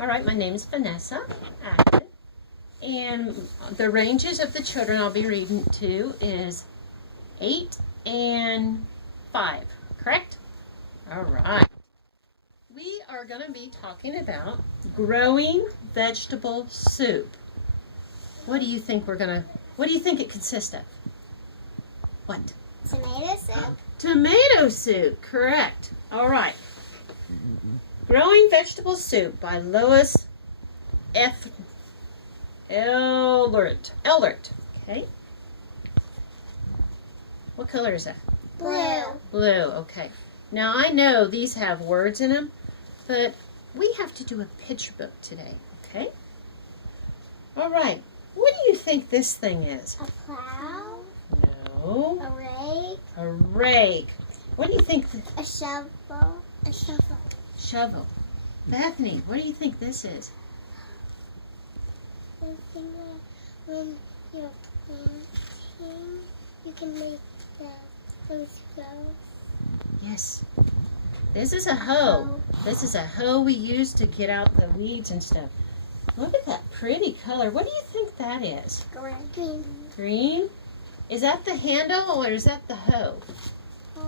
All right, my name is Vanessa Acton, and the ranges of the children I'll be reading to is 8 and 5, correct? All right. We are going to be talking about growing vegetable soup. What do you think what do you think it consists of? What? Tomato soup. Tomato soup, correct. All right. Growing Vegetable Soup by Lois Ehlert. Okay. What color is that? Blue. Blue, okay. Now I know these have words in them, but we have to do a picture book today, okay? All right. What do you think this thing is? A plow. No. A rake. A rake. What do you think? A shovel. A shovel. Shovel. Bethany, what do you think this is? I think that when you're planting, you can make those grow. Yes. This is a hoe. This is a hoe we use to get out the weeds and stuff. Look at that pretty color. What do you think that is? Green. Green? Is that the handle or is that the hoe?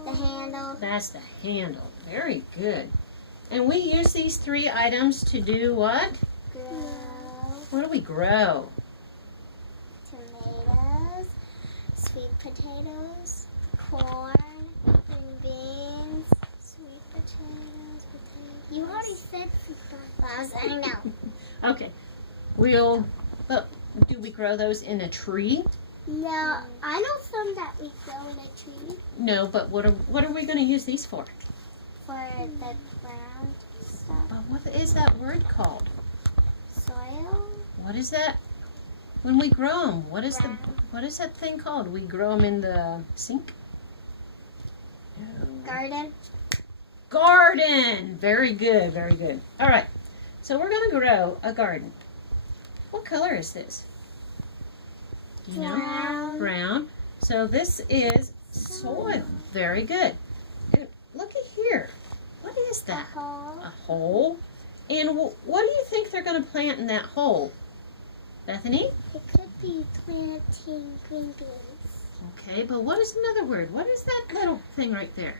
The handle. That's the handle. Very good. And we use these 3 items to do what? Grow. What do we grow? Tomatoes, sweet potatoes, corn, green beans, sweet potatoes. You already said flowers. I know. Okay. Do we grow those in a tree? No, I know some that we grow in a tree. No, but what are we going to use these for? For the ground stuff. But what is that word called? Soil. What is that? When we grow them, what is Ground. what is that thing called? We grow them in the sink? No. Garden. Garden. Very good, very good. All right. So we're going to grow a garden. What color is this? Do you know? Brown. Brown. So this is soil. Very good. And look at here. What is that? A hole. A hole. And what do you think they're going to plant in that hole? Bethany? It could be planting green beans. Okay, but what is another word? What is that little thing right there?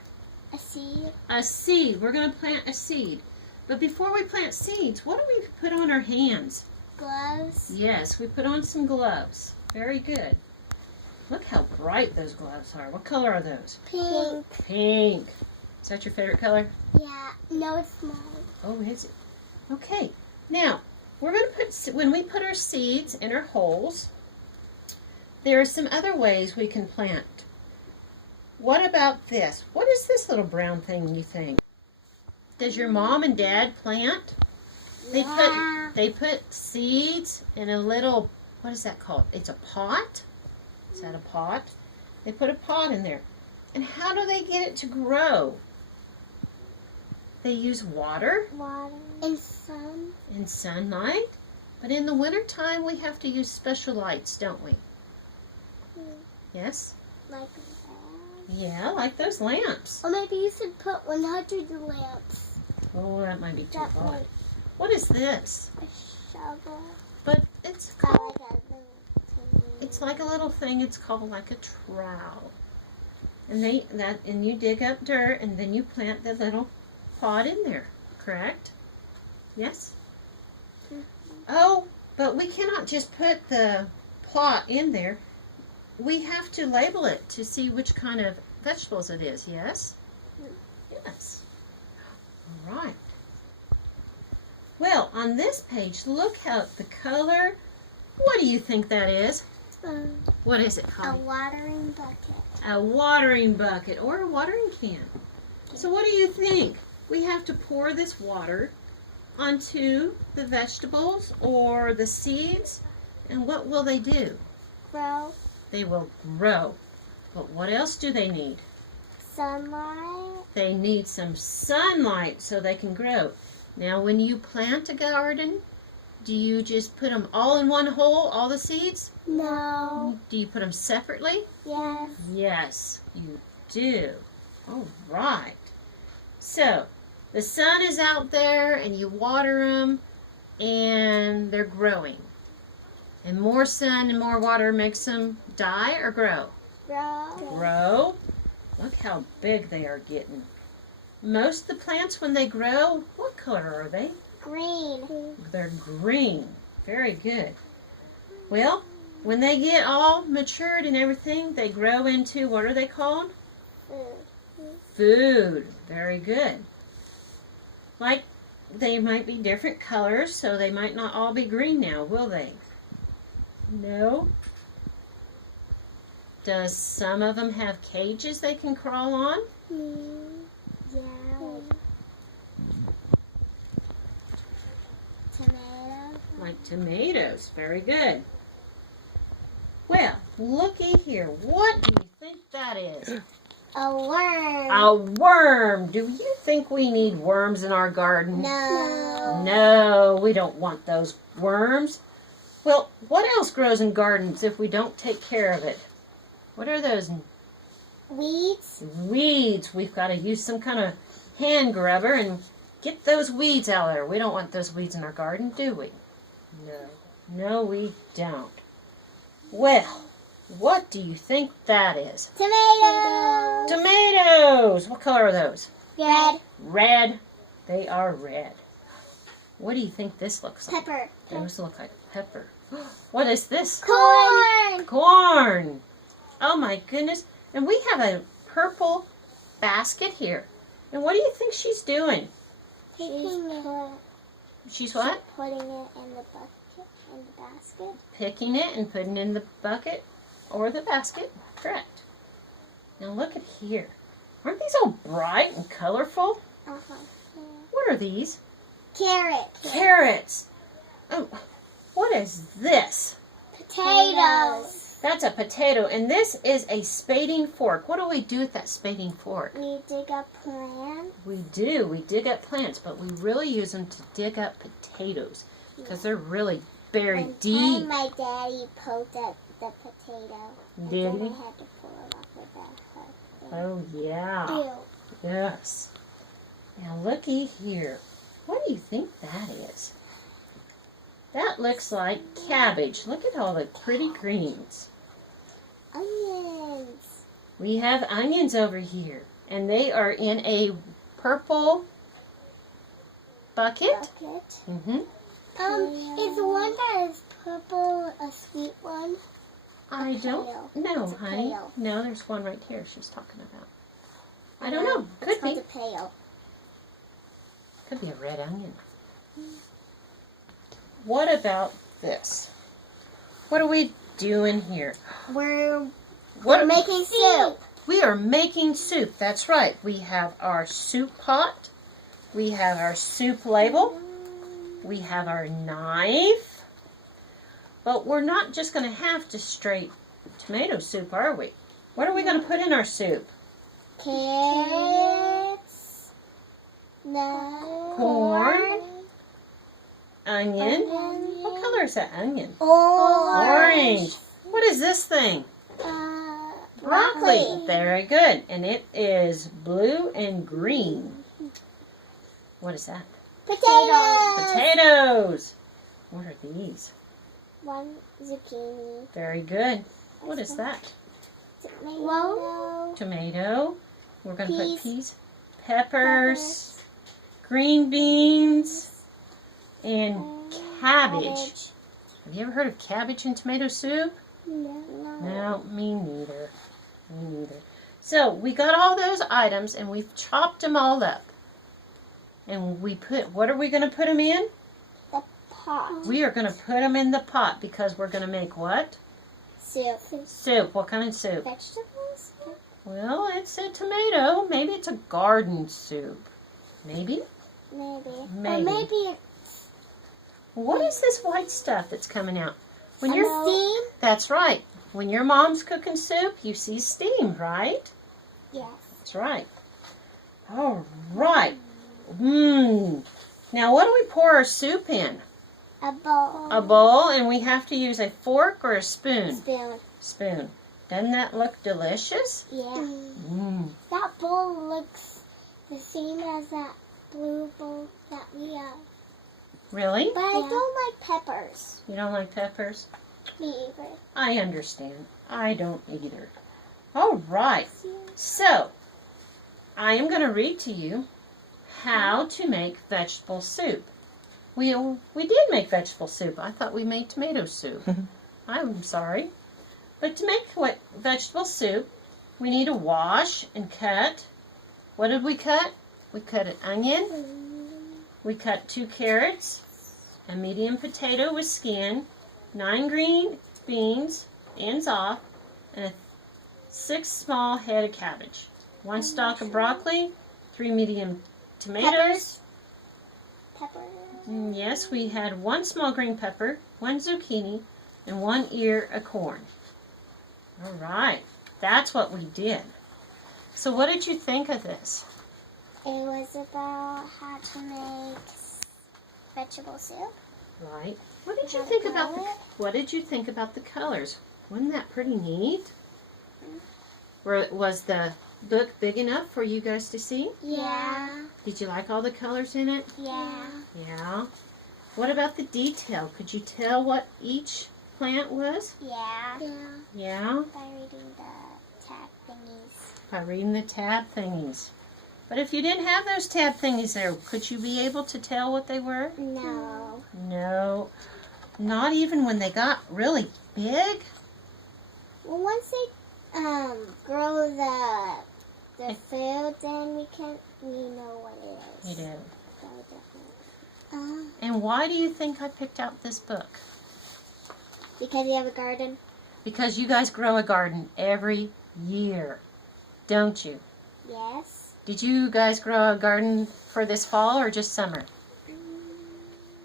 A seed. A seed. We're going to plant a seed. But before we plant seeds, what do we put on our hands? Gloves. Yes, we put on some gloves. Very good. Look how bright those gloves are. What color are those? Pink. Pink. Is that your favorite color? Yeah. No, it's not. Oh, is it? Okay. Now, we're going to when we put our seeds in our holes, there are some other ways we can plant. What about this? What is this little brown thing you think? Does your mom and dad plant? Yeah. They put seeds in a little, what is that called? It's a pot? Is that a pot? They put a pot in there. And how do they get it to grow? They use water. Water. And sun. And sunlight. But in the wintertime, we have to use special lights, don't we? Yes? Like that. Yeah, like those lamps. Or maybe you should put 100 lamps. Oh, that might be too That hot. way. What is this? A shovel. But it's Got called, like a little tiny. it's like a little thing. It's called like a trowel. And and you dig up dirt and then you plant the little pot in there, correct? Yes? Oh, but we cannot just put the plot in there. We have to label it to see which kind of vegetables it is, yes? Yes. All right. Well, on this page, look how the color, what do you think that is? What is it, A Holly? watering bucket. A watering bucket or a watering can. So what do you think? We have to pour this water onto the vegetables or the seeds, and what will they do? Grow. They will grow. But what else do they need? Sunlight. They need some sunlight so they can grow. Now, when you plant a garden, do you just put them all in one hole, all the seeds? No. Do you put them separately? Yes. Yes, you do. All right. So, The sun is out there and you water them and they're growing. And more sun and more water makes them die or grow? Grow. Look how big they are getting. Most of the plants, when they grow, what color are they? Green. They're green. Very good. Well, when they get all matured and everything, they grow into, what are they called? Food. Very good. Like, they might be different colors, so they might not all be green now, will they? No. Does some of them have cages they can crawl on? Yeah. Tomato. Like tomatoes. Very good. Well, looky here. What do you think that is? A worm. A worm. Do you think we need worms in our garden? No. No, we don't want those worms. Well, what else grows in gardens if we don't take care of it? What are those? Weeds. Weeds. We've got to use some kind of hand grubber and get those weeds out of there. We don't want those weeds in our garden, do we? No. No, we don't. Well, what do you think that is? Tomato. Tomatoes. What color are those? Red. Red. They are red. What do you think this looks like? Pepper. Those look like pepper. What is this? Corn. Corn. Oh my goodness. And we have a purple basket here. And what do you think she's doing? She's what? Putting it in the bucket, in the basket. Picking it and putting it in the bucket or the basket. Correct. Now look at here. Aren't these all bright and colorful? Uh-huh. Yeah. What are these? Carrot. Carrots. Oh, what is this? Potatoes. That's a potato, and this is a spading fork. What do we do with that spading fork? We dig up plants. We do. We dig up plants, but we really use them to dig up potatoes because they're really buried One deep. time my daddy poked at the potato. And Did then he? I had to pull it off with that hook. Oh, yeah. Ew. Yes. Now, looky here. What do you think that is? That looks like cabbage. Look at all the pretty greens. Onions. We have onions over here, and they are in a purple bucket. Mm-hmm. Is the one that is purple a sweet one? I don't Kale. know, It's a honey. kale. No, there's one right here she's talking about. I don't know. Could It's be. called a kale. Could be a red onion. What about this? What are we doing here? We're What making soup. We are making soup. That's right. We have our soup pot. We have our soup label. We have our knife. But we're not just going to have just straight tomato soup, are we? What are we going to put in our soup? Carrots. No. Corn. Onion. What color is that onion? Orange. What is this thing? Broccoli. Very good. And it is blue and green. What is that? Potatoes. Potatoes. What are these? One zucchini. Very good. What is that? Tomato. Tomato. We're going to put Peas. peas. Peppers. Green beans. And cabbage. Have you ever heard of cabbage and tomato soup? No. No, me neither. Me neither. So we got all those items and we've chopped them all up. And we put, what are we going to put them in? The pot. We are going to put them in the pot because we're going to make what? Soup. Soup. What kind of soup? Vegetables? Well, it's a tomato. Maybe it's a garden soup. Maybe? Maybe. Maybe. Or maybe What is this white stuff that's coming out? When it's you're steam? That's right. When your mom's cooking soup, you see steam, right? Yes. That's right. All right. Now, what do we pour our soup in? A bowl. A bowl, and we have to use a fork or a spoon? Spoon. Spoon. Doesn't that look delicious? Yeah. Mmm. That bowl looks the same as that blue bowl that we have. Really? But I don't like peppers. You don't like peppers? Me either. I understand. I don't either. All right. So, I am going to read to you how to make vegetable soup. We did make vegetable soup. I thought we made tomato soup. I'm sorry. But to make vegetable soup, we need to wash and cut. What did we cut? We cut an onion. We cut 2 carrots, a medium potato with skin, 9 green beans, ends off, and 6 small head of cabbage. 1 stalk of broccoli, 3 medium tomatoes. Peppers. Yes, we had 1 small green pepper, 1 zucchini, and 1 ear of corn. All right, that's what we did. So what did you think of this? It was about how to make vegetable soup. Right. What did you think about the colors? Wasn't that pretty neat? Was the book big enough for you guys to see? Yeah. Did you like all the colors in it? Yeah. Yeah. What about the detail? Could you tell what each plant was? Yeah. Yeah. By reading the tab thingies. By reading the tab thingies. But if you didn't have those tab thingies there, could you be able to tell what they were? No. No. Not even when they got really big? Well, once they grow the food, then we know what it is. You do. So definitely. And why do you think I picked out this book? Because you have a garden? Because you guys grow a garden every year, don't you? Yes. Did you guys grow a garden for this fall or just summer?